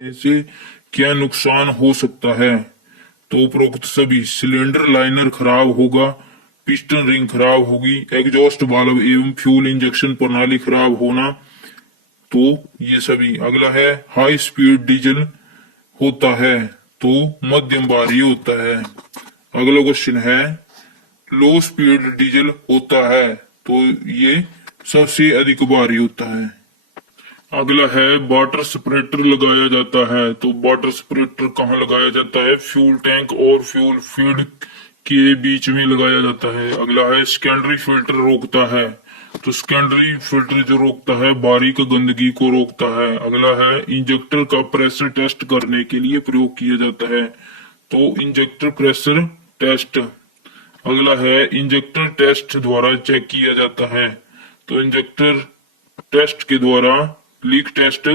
ऐसे क्या नुकसान हो सकता है? तो उपरोक्त सभी सिलेंडर लाइनर खराब होगा, पिस्टन रिंग खराब होगी, एग्जॉस्ट वाल्व एवं फ्यूल इंजेक्शन प्रणाली खराब होना, तो ये सभी। अगला है हाई स्पीड डीजल होता है तो मध्यम भारी होता है। अगला क्वेश्चन है लो स्पीड डीजल होता है तो ये सबसे अधिक भारी होता है। अगला है वाटर स्प्रेटर लगाया जाता है तो वाटर स्प्रेटर कहाँ लगाया जाता है? फ्यूल टैंक और फ्यूल फीड के बीच में लगाया जाता है। अगला है सेकेंडरी फिल्टर रोकता है तो सेकेंडरी फिल्टर जो रोकता है बारीक गंदगी को रोकता है। अगला है इंजेक्टर का प्रेशर टेस्ट करने के लिए प्रयोग किया जाता है तो इंजेक्टर प्रेशर टेस्ट। अगला है इंजेक्टर टेस्ट द्वारा चेक किया जाता है तो इंजेक्टर टेस्ट के द्वारा leak test,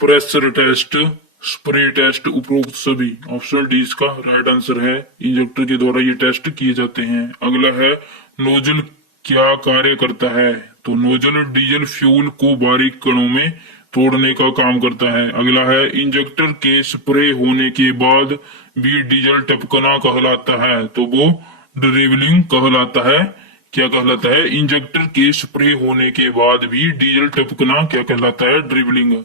pressure test, spray test, उपरोक्त सभी। ऑप्शन डी इसका राइट आंसर है, इंजेक्टर के द्वारा ये टेस्ट किए जाते हैं। अगला है नोजल क्या कार्य करता है? तो नोजल डीजल फ्यूल को बारीक कणों में तोड़ने का काम करता है। अगला है इंजेक्टर के स्प्रे होने के बाद भी डीजल टपकना कहलाता है तो वो ड्रिबलिंग कहलाता है। क्या कहलाता है? इंजेक्टर के स्प्रे होने के बाद भी डीजल टपकना क्या कहलाता है? ड्रिबलिंग।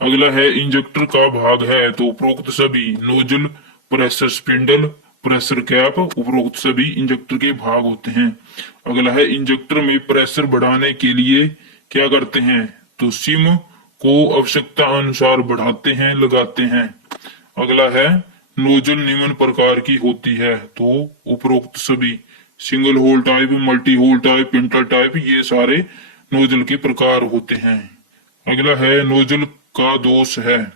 अगला है इंजेक्टर का भाग है तो उपरोक्त सभी nozzle, pressure spindle, pressure cap, उपरोक्त सभी इंजेक्टर के भाग होते हैं। अगला है इंजेक्टर में प्रेशर बढ़ाने के लिए क्या करते हैं? तो सिम को आवश्यकता अनुसार बढ़ाते हैं, लगाते हैं। अगला है नोजल निम्न प्रकार की होती है तो उपरोक्त सभी single whole type, multi whole type, inter type, ये सारे नोजल के प्रकार होते हैं। अगला है नोजल का दोष है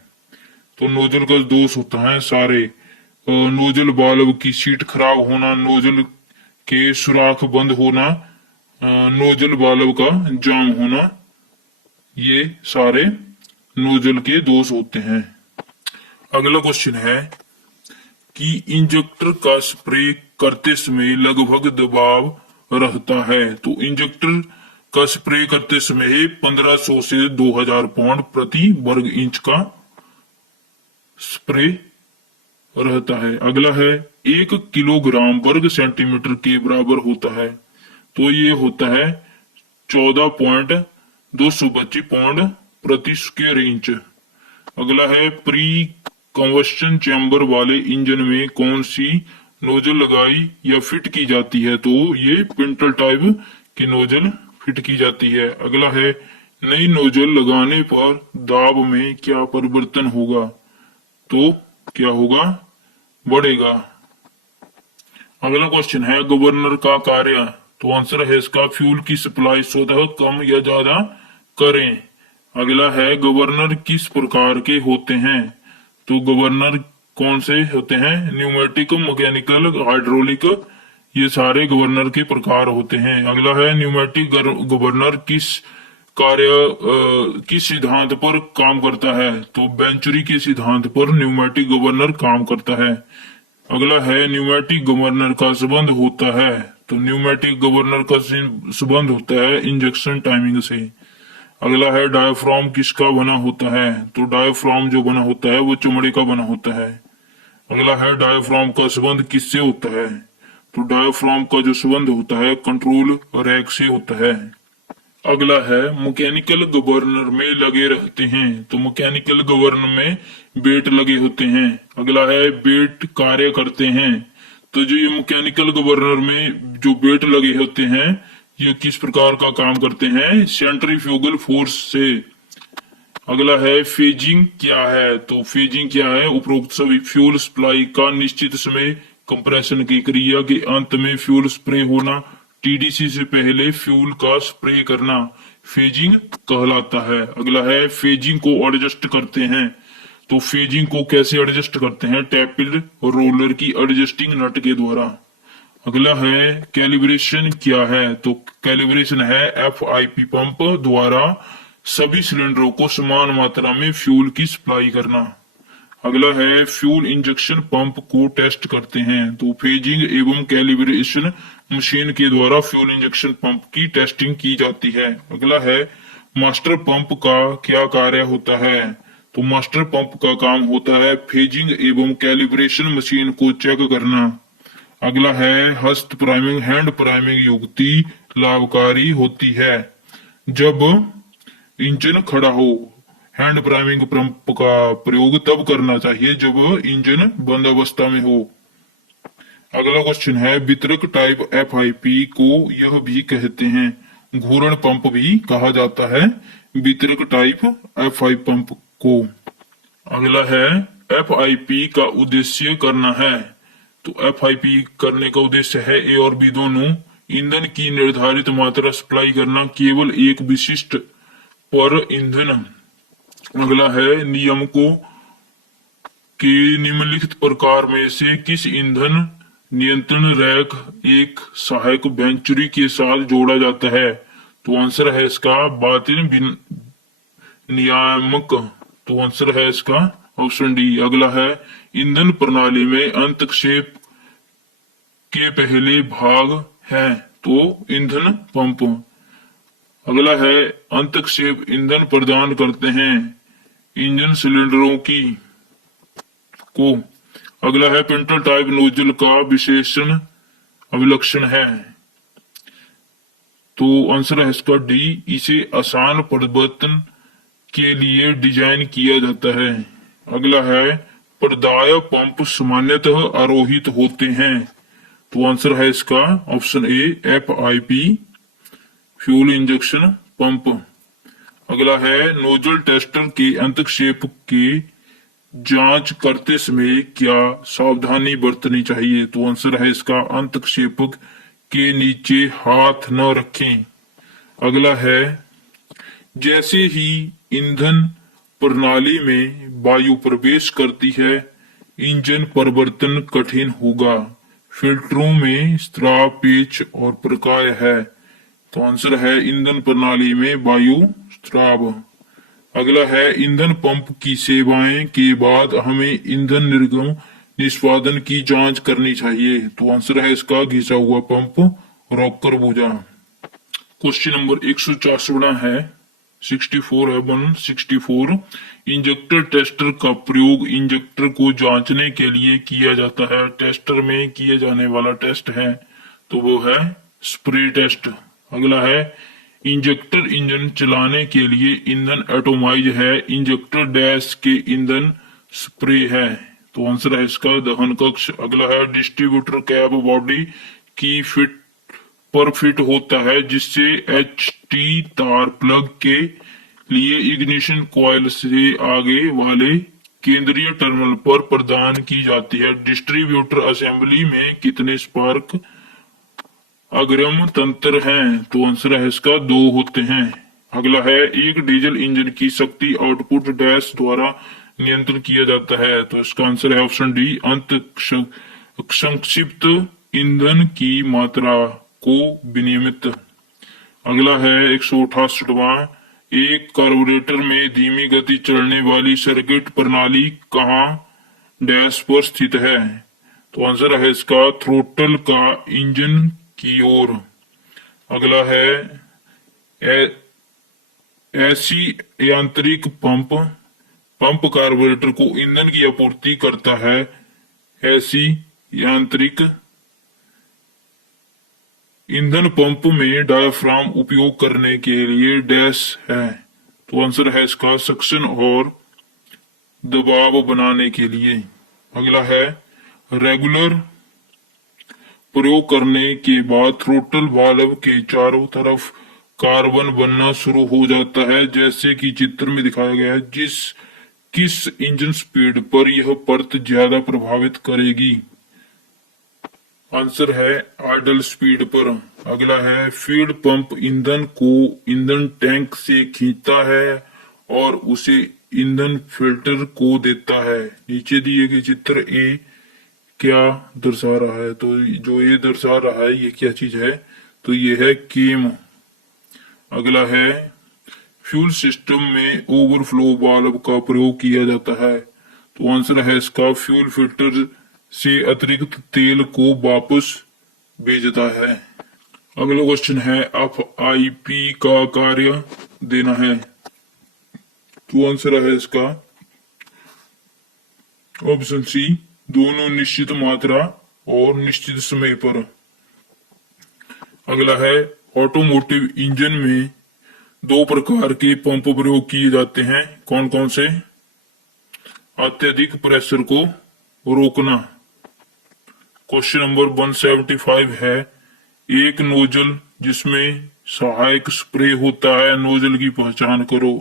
तो नोजल का दोष होता है सारे नोजल वाल्व की सीट खराब होना, नोजल के सुराख बंद होना, नोजल वाल्व का जाम होना, ये सारे नोजल के दोष होते हैं। अगला क्वेश्चन है कि इंजेक्टर का स्प्रे करते समय लगभग दबाव रहता है तो इंजेक्टर का स्प्रे करते समय 1500 से 2000 पाउंड प्रति वर्ग इंच का स्प्रे रहता है। अगला है 1 किलोग्राम वर्ग सेंटीमीटर के बराबर होता है तो ये होता है 14.225 पाउंड प्रति स्क्वायर इंच। अगला है प्री कंबस्शन चैम्बर वाले इंजन में कौन सी नोजल लगाई या फिट की जाती है? तो ये पिंटल टाइप की नोजल फिट की जाती है। अगला है नई नोजल लगाने पर दाब में क्या परिवर्तन होगा? तो क्या होगा? बढ़ेगा। अगला क्वेश्चन है गवर्नर का कार्य, तो आंसर है इसका फ्यूल की सप्लाई स्वतः कम या ज्यादा करें। अगला है गवर्नर किस प्रकार के होते हैं? तो गवर्नर कौन से होते हैं? न्यूमेटिक, मैकेनिकल, हाइड्रोलिक, ये सारे गवर्नर के प्रकार होते हैं। अगला है न्यूमेटिक गवर्नर किस सिद्धांत पर काम करता है? तो वेंचुरी के सिद्धांत पर न्यूमेटिक गवर्नर काम करता है। अगला है न्यूमेटिक गवर्नर का संबंध होता है तो न्यूमेटिक गवर्नर का संबंध होता है इंजेक्शन टाइमिंग से। अगला है डायाफ्राम किसका बना होता है? तो डायाफ्राम जो बना होता है वो चमड़े का बना होता है। अगला है डायाफ्राम का संबंध किससे होता है? तो डायाफ्राम का जो संबंध होता है कंट्रोल रैक से होता है। अगला है मैकेनिकल गवर्नर में लगे रहते हैं तो मैकेनिकल गवर्नर में बेट लगे होते हैं। अगला है बेट कार्य करते हैं तो जो ये मैकेनिकल गवर्नर में जो बेट लगे होते हैं ये किस प्रकार का काम करते हैं? सेंट्रीफ्यूगल फोर्स से। अगला है फेजिंग क्या है? तो फेजिंग क्या है? उपरोक्त सभी फ्यूल सप्लाई का निश्चित समय कंप्रेशन की क्रिया के अंत में फ्यूल स्प्रे होना, टीडीसी से पहले फ्यूल का स्प्रे करना फेजिंग कहलाता है। अगला है फेजिंग को एडजस्ट करते हैं तो फेजिंग को कैसे एडजस्ट करते हैं? टैपिल रोलर की एडजस्टिंग नट के द्वारा। अगला है कैलिब्रेशन क्या है? तो कैलिब्रेशन है FIP पंप द्वारा सभी सिलेंडरों को समान मात्रा में फ्यूल की सप्लाई करना। अगला है फ्यूल इंजेक्शन पंप को टेस्ट करते हैं तो फेजिंग एवं कैलिब्रेशन मशीन के द्वारा फ्यूल इंजेक्शन पंप की टेस्टिंग की जाती है। अगला है मास्टर पंप का क्या कार्य होता है? तो मास्टर पंप का काम होता है फेजिंग एवं कैलिब्रेशन मशीन को चेक करना। अगला है हस्त प्राइमिंग हैंड प्राइमिंग युक्ति लाभकारी होती है जब इंजन खड़ा हो। हैंड प्राइमिंग पंप का प्रयोग तब करना चाहिए जब इंजन बंद अवस्था में हो। अगला क्वेश्चन है वितरक टाइप FIP को यह भी कहते हैं, घूर्ण पंप भी कहा जाता है वितरक टाइप FI पंप को। अगला है FIP का उद्देश्य करना है, तो FIP करने का उद्देश्य है A और B दोनों ईंधन की निर्धारित मात्रा सप्लाई करना केवल एक विशिष्ट पर ईंधन। अगला है नियम को के निम्नलिखित प्रकार में से किस ईंधन नियंत्रण रैक एक सहायक वेंचुरी के साथ जोड़ा जाता है, तो आंसर है इसका बातिन नियामक, तो आंसर है इसका ऑप्शन डी। अगला है ईंधन प्रणाली में अंतक्षेप के पहले भाग है, तो ईंधन पंप। अगला है अंतक्षेप ईंधन प्रदान करते हैं इंजन सिलेंडरों की को। अगला है पिंटल टाइप नोजल का विशेषण अभिलक्षण है, तो आंसर है इसका डी। इसे आसान परिवर्तन के लिए डिजाइन किया जाता है। अगला है प्रदाय पंप सामान्यतः आरोहित होते हैं, तो आंसर है इसका option A FIP fuel injection pump. अगला है नोजल टेस्टर के अंतक्षेप के जांच करते समय क्या सावधानी बरतनी चाहिए, तो आंसर है इसका अंतक्षेपक के नीचे हाथ न रखें। अगला है जैसे ही ईंधन प्रणाली में वायु प्रवेश करती है इंजन परिवर्तन कठिन होगा। फिल्टरों में स्त्राव पेच और प्रकाय है, तो आंसर है ईंधन प्रणाली में वायु स्त्राव। अगला है ईंधन पंप की सेवाएं के बाद हमें ईंधन निर्गम निष्पादन की जांच करनी चाहिए, तो आंसर है इसका घिसा हुआ पंप रोककर बोझा। क्वेश्चन नंबर 164 है 64 है 164। इंजेक्टर टेस्टर का प्रयोग इंजेक्टर को जांचने के लिए किया जाता है। टेस्टर में किए जाने वाला टेस्ट है तो वो है स्प्रे टेस्ट। अगला है इंजेक्टर इंजन चलाने के लिए ईंधन एटोमाइज है, इंजेक्टर डैश के ईंधन स्प्रे है, तो आंसर है इसका दहन कक्ष। अगला है डिस्ट्रीब्यूटर कैप बॉडी की फिट होता है जिससे HT तार प्लग के लिए इग्निशन कॉइल से आगे वाले केंद्रीय टर्मिनल पर प्रदान की जाती है। डिस्ट्रीब्यूटर असेंबली में कितने स्पार्क अग्रम तंत्र हैं, तो आंसर है इसका 2 होते हैं। अगला है एक डीजल इंजन की शक्ति आउटपुट डैश द्वारा नियंत्रण किया जाता है, तो इसका आंसर है ऑप्शन डी अंत संक्षिप्त ईंधन की मात्रा को विनियमित। अगला है 168वां एक कार्बोरेटर में धीमी गति चलने वाली सर्किट प्रणाली कहाँ डैश पर स्थित है, तो आंसर है इसका थ्रोटल का इंजन की ओर। अगला है ऐसी यांत्रिक पंप कार्बोरेटर को ईंधन की आपूर्ति करता है। ऐसी यांत्रिक ईंधन पंप में डायाफ्राम उपयोग करने के लिए डैश है, तो आंसर है इसका सक्शन और दबाव बनाने के लिए। अगला है रेगुलर प्रयोग करने के बाद थ्रोटल वाल्व के चारों तरफ कार्बन बनना शुरू हो जाता है जैसे कि चित्र में दिखाया गया है। किस इंजन स्पीड पर यह परत ज्यादा प्रभावित करेगी, आंसर है आइडल स्पीड पर। अगला है फीड पंप ईंधन को ईंधन टैंक से खींचता है और उसे ईंधन फिल्टर को देता है। नीचे दिए गए चित्र ए क्या दर्शा रहा है, तो जो ये दर्शा रहा है ये क्या चीज है, तो ये है केम। अगला है फ्यूल सिस्टम में ओवरफ्लो वाल्व का प्रयोग किया जाता है, तो आंसर है इसका फ्यूल फिल्टर से अतिरिक्त तेल को वापस भेजता है। अगला क्वेश्चन है FIP का कार्य देना है, तो आंसर है इसका ऑप्शन सी, दोनों निश्चित मात्रा और निश्चित समय पर। अगला है, ऑटोमोटिव इंजन में दो प्रकार के पंप प्रयोग किए जाते हैं, कौन कौन से? अत्यधिक प्रेशर को रोकना। क्वेश्चन नंबर 175 है, एक नोजल जिसमें सहायक स्प्रे होता है, नोजल की पहचान करो।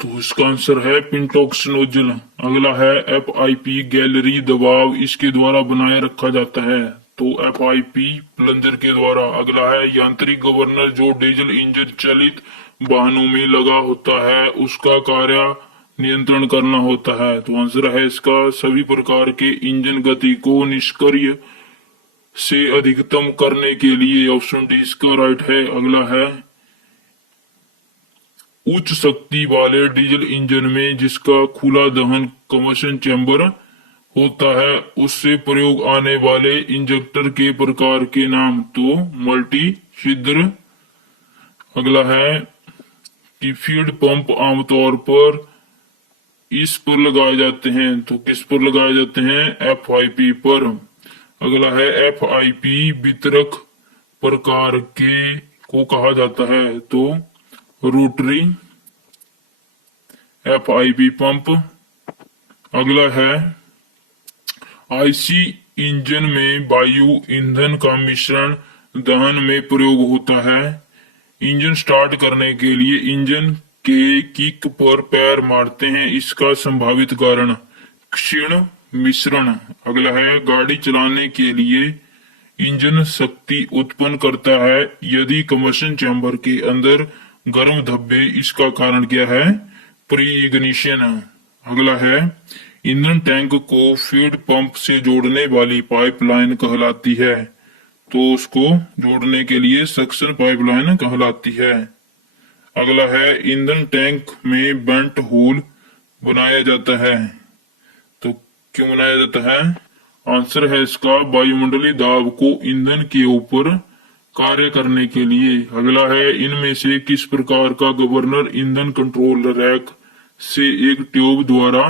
तो इसका आंसर है पिंटॉक्स नोजल। अगला है, FIP गैलरी दबाव इसके द्वारा बनाए रखा जाता है, तो FIP प्लंजर के द्वारा। अगला है, यांत्रिक गवर्नर जो डीजल इंजन चलित वाहनों में लगा होता है उसका कार्य नियंत्रण करना होता है, तो आंसर है इसका सभी प्रकार के इंजन गति को निष्क्रिय से अधिकतम करने के लिए। ऑप्शन डी इसका राइट है। अगला है, उच्च शक्ति वाले डीजल इंजन में जिसका खुला दहन कम्बशन चैम्बर होता है उससे प्रयोग आने वाले इंजेक्टर के प्रकार के नाम, तो मल्टी छिद्र। अगला है कि फीड पंप आमतौर पर इस पर लगाए जाते हैं, तो किस पर लगाए जाते हैं? FIP पर। अगला है, FIP वितरक प्रकार के को कहा जाता है, तो रोटरी FIP पंप। अगला है, IC इंजन में वायु ईंधन का मिश्रण दहन में प्रयोग होता है, इंजन स्टार्ट करने के लिए इंजन के किक पर पैर मारते हैं, इसका संभावित कारण क्षीण मिश्रण। अगला है, गाड़ी चलाने के लिए इंजन शक्ति उत्पन्न करता है यदि कम्बशन चैम्बर के अंदर गर्म धब्बे, इसका कारण क्या है? Pre ignition. अगला है, ईंधन टैंक को फीड पंप से जोड़ने वाली पाइपलाइन कहलाती है, तो उसको जोड़ने के लिए सक्शन पाइपलाइन कहलाती है। अगला है, ईंधन टैंक में बेंट होल बनाया जाता है, तो क्यों बनाया जाता है? आंसर है इसका वायुमंडलीय दाब को ईंधन के ऊपर कार्य करने के लिए। अगला है, इनमें से किस प्रकार का गवर्नर ईंधन कंट्रोल रैक से एक ट्यूब द्वारा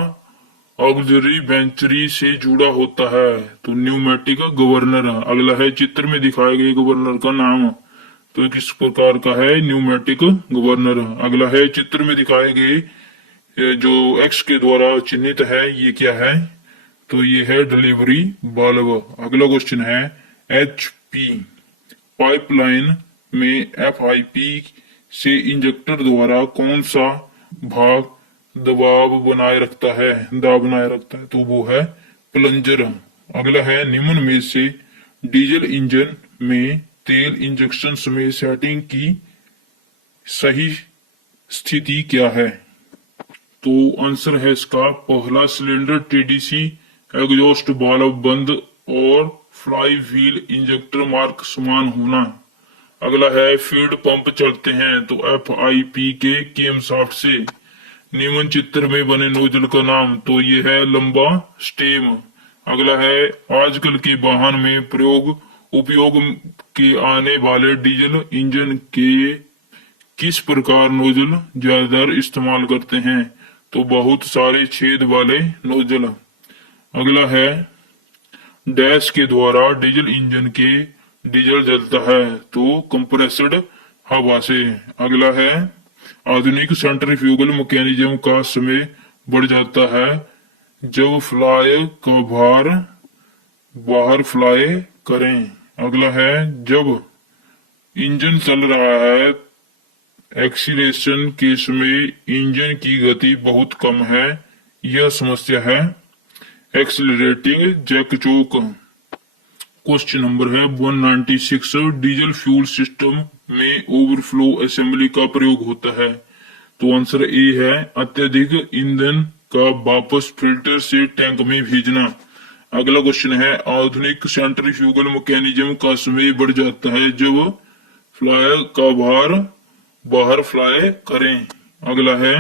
ऑक्सिलरी बेंचरी से जुड़ा होता है, तो न्यूमेटिक गवर्नर। अगला है, चित्र में दिखाए गए गवर्नर का नाम, तो किस प्रकार का है? Pneumatic governor. अगला है, चित्र में दिखाए गए जो एक्स के द्वारा चिन्हित है ये क्या है? तो ये है डिलीवरी वाल्व। अगला क्वेश्चन है, HP पाइपलाइन में FIP से इंजेक्टर द्वारा कौन सा भाग दबाव बनाए रखता है, दाब बनाए रखता है, तो वो है प्लंजर। अगला है, निम्न में से डीजल इंजन में तेल इंजेक्शन में सेटिंग की सही स्थिति क्या है? तो आंसर है इसका पहला, सिलेंडर TDC एग्जॉस्ट वाल्व बंद और फ्लाई व्हील इंजेक्टर मार्क समान होना। अगला है, फीड पंप चलते हैं तो FIP के केम शाफ्ट से। निम्न चित्र में बने नोजल का नाम, तो ये है लंबा स्टेम। अगला है, आजकल के वाहन में उपयोग के आने वाले डीजल इंजन के किस प्रकार नोजल ज्यादातर इस्तेमाल करते हैं, तो बहुत सारे छेद वाले नोजल। अगला है, डैश के द्वारा डीजल इंजन के डीजल जलता है, तो कंप्रेस्ड हवा से। अगला है, आधुनिक सेंट्रीफ्यूगल मैकेनिज्म का समय बढ़ जाता है जब फ्लाई का भार बाहर फ्लाई करें। अगला है, जब इंजन चल रहा है एक्सीलरेशन के समय इंजन की गति बहुत कम है, यह समस्या है एक्सीलरेटिंग जैक चोक। क्वेश्चन नंबर है 196, डीजल फ्यूल सिस्टम में ओवरफ्लो असेंबली का प्रयोग होता है, तो आंसर ए है अत्यधिक ईंधन का वापस फिल्टर से टैंक में भेजना। अगला क्वेश्चन है, आधुनिक सेंट्रीफ्यूगल मैकेनिज्म का समय बढ़ जाता है जब फ्लाई का भार बाहर फ्लाई करें। अगला है,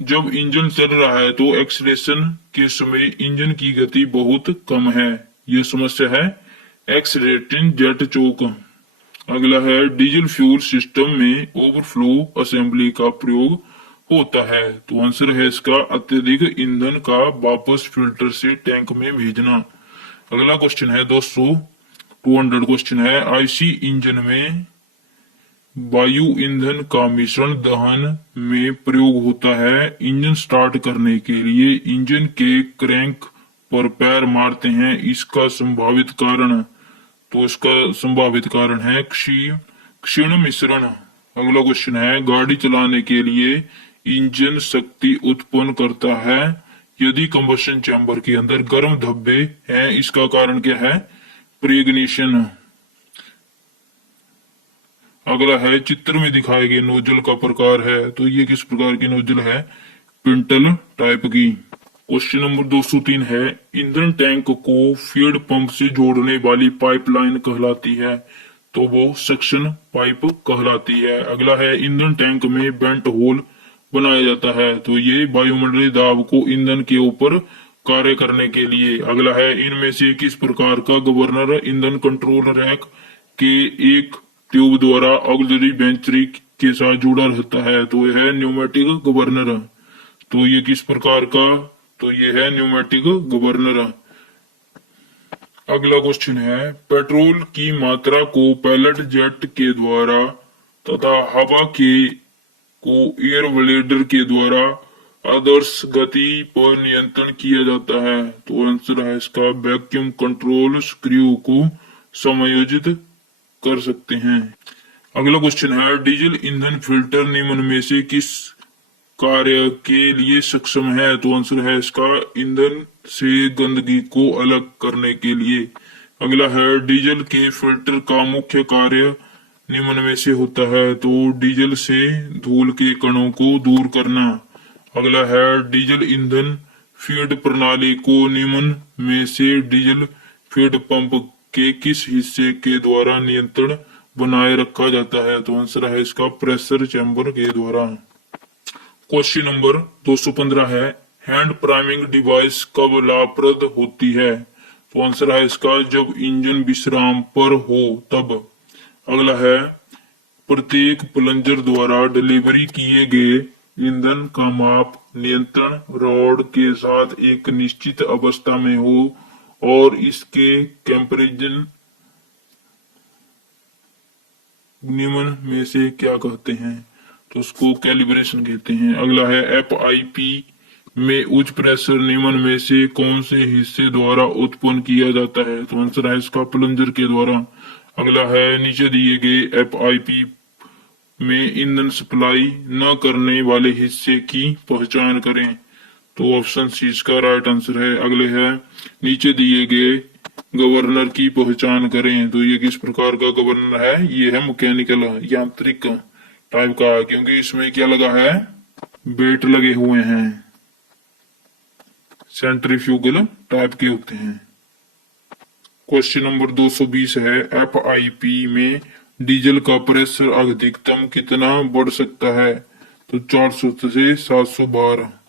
जब इंजन चल रहा है तो एक्सीलरेशन के समय इंजन की गति बहुत कम है, यह समस्या है एक्सीलरेटिंग जेट चोक। अगला है, डीजल फ्यूल सिस्टम में ओवरफ्लो असेंबली का प्रयोग होता है? तो आंसर है इसका अत्यधिक ईंधन का वापस फिल्टर से टैंक में भेजना। अगला क्वेश्चन है 200 क्वेश्चन है, आईसी इंजन में वायु ईंधन का मिश्रण दहन में प्रयोग होता है। इंजन स्टार्ट करने के लिए इंजन के क्रैंक पर पैर मारते हैं, इसका संभावित कारण? तो इसका संभावित कारण है क्षीण मिश्रण। अगला क्वेश्चन है, गाड़ी चलाने के लिए इंजन शक्ति उत्पन्न करता है यदि कंबशन चैम्बर के अंदर गर्म धब्बे हैं, इसका कारण क्या है? प्रेग्नेशन। अगला है, चित्र में दिखाए गए नोजल का प्रकार है, तो ये किस प्रकार की नोजल है? पिंटल टाइप की। क्वेश्चन नंबर 203 है, ईंधन टैंक को फीड पंप से जोड़ने वाली पाइपलाइन कहलाती है? तो वो सक्शन पाइप कहलाती है। अगला है, ईंधन टैंक में बेंट होल बनाया जाता है, तो ये वायुमंडलीय दाब को ईंधन के ऊपर कार्य करने के लिए। अगला है, इनमें से किस प्रकार का गवर्नर ईंधन कंट्रोल रैक के एक ट्यूब द्वारा ऑक्सिलरी बेंचरी के साथ जुड़ा रहता है? तो यह है न्यूमेटिक गवर्नर। तो ये किस प्रकार का? तो ये है न्यूमेटिक गवर्नर। अगला क्वेश्चन है, पेट्रोल की मात्रा को पैलेट जेट के द्वारा तथा हवा के को एयर ब्लेडर के द्वारा आदर्श गति पर नियंत्रण किया जाता है। तो आंसर है इसका वैक्यूम कंट्रोल स्क्रू को समायोजित कर सकते हैं। अगला क्वेश्चन है, डीजल ईंधन फिल्टर निम्न में से किस कार्य के लिए सक्षम है? तो आंसर है इसका ईंधन से गंदगी को अलग करने के लिए। अगला है, डीजल के फिल्टर का मुख्य कार्य निम्न में से होता है? तो डीजल से धूल के कणों को दूर करना। अगला है, डीजल ईंधन फीड प्रणाली को निम्न में से डीजल फीड पंप के किस हिस्से के द्वारा नियंत्रण बनाए रखा जाता है? तो आंसर है इसका प्रेशर चैम्बर के द्वारा। क्वेश्चन नंबर 215 है, हैंड प्राइमिंग डिवाइस कब लाभप्रद होती है? तो आंसर है इसका जब इंजन विश्राम पर हो तब। अगला है, प्रत्येक प्लंजर द्वारा डिलीवरी किए गए ईंधन का माप नियंत्रण रॉड के साथ एक निश्चित अवस्था में हो और इसके कंपैरिजन निम्न में से क्या कहते हैं? तो उसको कैलिब्रेशन कहते हैं। अगला है, FIP में उच्च प्रेशर निम्न में से कौन से हिस्से द्वारा उत्पन्न किया जाता है? तो आंसर है इसका प्लंजर के द्वारा। अगला है, नीचे दिए गए FIP में ईंधन सप्लाई न करने वाले हिस्से की पहचान करें। तो ऑप्शन सी इसका राइट आंसर है। अगले है, नीचे दिए गए गवर्नर की पहचान करें। तो ये किस प्रकार का गवर्नर है? ये है मैकेनिकल यांत्रिक टाइप का, क्योंकि इसमें क्या लगा है? बेट लगे हुए हैं, सेंट्रीफ्यूगल टाइप के होते हैं। क्वेश्चन नंबर 220 है, FIP में डीजल का प्रेशर अधिकतम कितना बढ़ सकता है? तो 400 से 700 बार।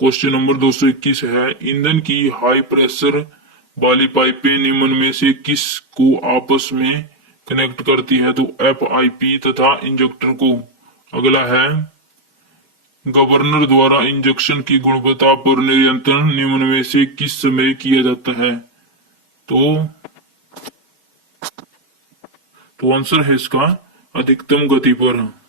क्वेश्चन नंबर 221 है, ईंधन की हाई प्रेशर वाली पाइपें निम्न में से किस को आपस में कनेक्ट करती है? तो FIP तथा इंजेक्टर को। अगला है, गवर्नर द्वारा इंजेक्शन की गुणवत्ता पर नियंत्रण निम्न में से किस समय किया जाता है? तो आंसर है इसका अधिकतम गति पर।